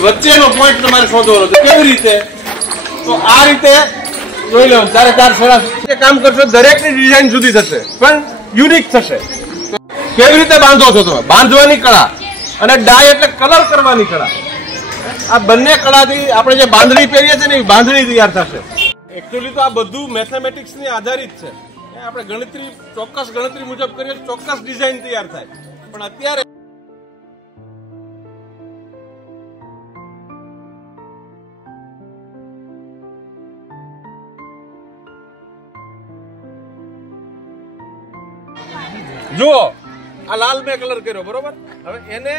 વચ્ચેનો પોઈન્ટ તમારે શોધવાનો છે કેવી રીતે તો આ રીતે જોઈ લો 4 છેડા કામ કરશો દરેકની ડિઝાઇન જુદી થશે પણ યુનિક થશે કેવી રીતે બાંધો છો તમે બાંધવાની કળા અને ડાય એટલે કલર કરવાની કળા આ બંને કળાથી આપણે જે બાંધણી પહેરીએ છીએ ને એ બાંધણી તૈયાર થશે એકચ્યુઅલી તો આ બધું મેથેમેટિક્સ ની આધારિત છે આપણે ગણતરી ચોક્કસ ગણતરી મુજબ કરીએ ચોક્કસ ડિઝાઇન તૈયાર થાય પણ અત્યારે જુઓ આ લાલ મેં કલર કર્યો બરોબર હવે એને